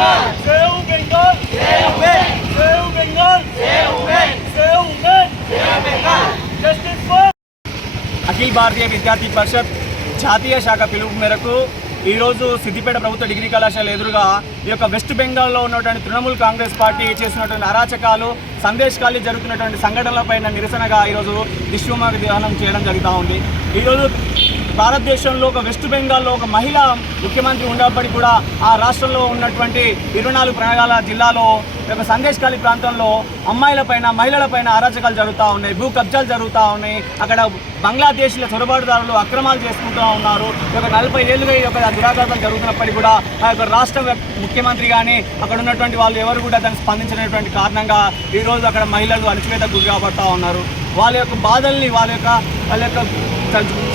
Akhil Bengal! Bengal! Justice for భారతీయ విద్యార్థి పరిషత్ జాతీయ శాఖ పిలుపు మేరకు ఈరోజు సిద్దిపేట ప్రభుత్వ డిగ్రీ కళాశాల ఎదురుగా ఈ యొక్క వెస్ట్ బెంగాల్లో ఉన్నటువంటి తృణమూల్ కాంగ్రెస్ పార్టీ చేసినటువంటి అరాచకాలు సందేశాలు జరుగుతున్నటువంటి సంఘటనలపైన నిరసనగా ఈరోజు విశ్వమ విధానం చేయడం జరుగుతూ ఉంది. ఈరోజు భారతదేశంలో ఒక వెస్ట్ బెంగాల్లో ఒక మహిళ ముఖ్యమంత్రి ఉన్నప్పటికీ కూడా ఆ రాష్ట్రంలో ఉన్నటువంటి ఇరవై నాలుగు ప్రణగాల జిల్లాలో యొక్క సందేశ్ ఖాళీ ప్రాంతంలో అమ్మాయిలపైన మహిళలపైన అరాచకాలు జరుగుతూ ఉన్నాయి భూ కబ్జాలు జరుగుతూ ఉన్నాయి. అక్కడ బంగ్లాదేశ్ల చొరబాటుదారులు అక్రమాలు చేసుకుంటూ ఉన్నారు. ఈ యొక్క నలభై ఏళ్ళుగా ఈ యొక్క దురాఘాతం జరుగుతున్నప్పటికీ కూడా ఆ యొక్క రాష్ట్ర ముఖ్యమంత్రి కానీ అక్కడ ఉన్నటువంటి వాళ్ళు ఎవరు కూడా దానికి స్పందించినటువంటి కారణంగా ఈరోజు అక్కడ మహిళలు అణచివేతకు గురి కాబడతా ఉన్నారు. వాళ్ళ యొక్క బాధల్ని వాళ్ళ యొక్క వాళ్ళ యొక్క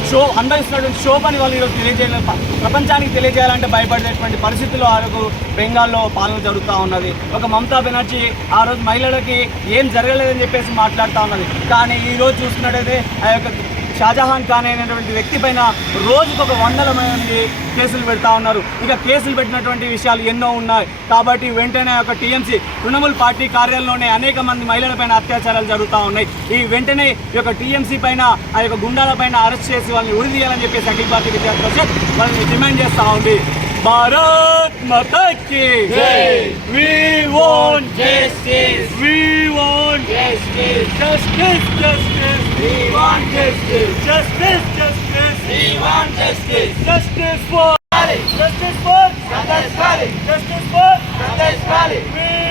షో అందరిస్తున్నటువంటి శోభని వాళ్ళు ఈరోజు తెలియజేయాలి ప్రపంచానికి తెలియజేయాలంటే భయపడేటువంటి పరిస్థితుల్లో ఆ రోజు బెంగాల్లో పాలన జరుగుతూ ఉన్నది. ఒక మమతా బెనర్జీ ఆ రోజు మహిళలకి ఏం జరగలేదని చెప్పేసి మాట్లాడుతూ ఉన్నది. కానీ ఈరోజు చూసినట్టయితే ఆ యొక్క షాజహాన్ ఖాన్ అయినటువంటి వ్యక్తి పైన రోజుకు ఒక వందల మంది కేసులు పెడతా ఉన్నారు. ఇక కేసులు పెట్టినటువంటి విషయాలు ఎన్నో ఉన్నాయి. కాబట్టి వెంటనే ఒక టీఎంసీ తృణమూల్ పార్టీ కార్యాలయంలోనే అనేక మంది మహిళలపైన అత్యాచారాలు జరుగుతూ ఉన్నాయి. ఈ వెంటనే ఈ యొక్క టీఎంసీ పైన ఆ యొక్క గుండాల పైన అరెస్ట్ చేసి వాళ్ళని ఉరి తీయాలని చెప్పేసి అఖిల పార్టీ విద్యార్థి పరిషత్ వాళ్ళని డిమాండ్ చేస్తూ ఉంది. భారత్ మతకి వి justice. Justice, justice. We want justice. Justice, justice. We want justice. Justice for Ali. Justice for Sandesh Ali. Justice for Sandesh Ali.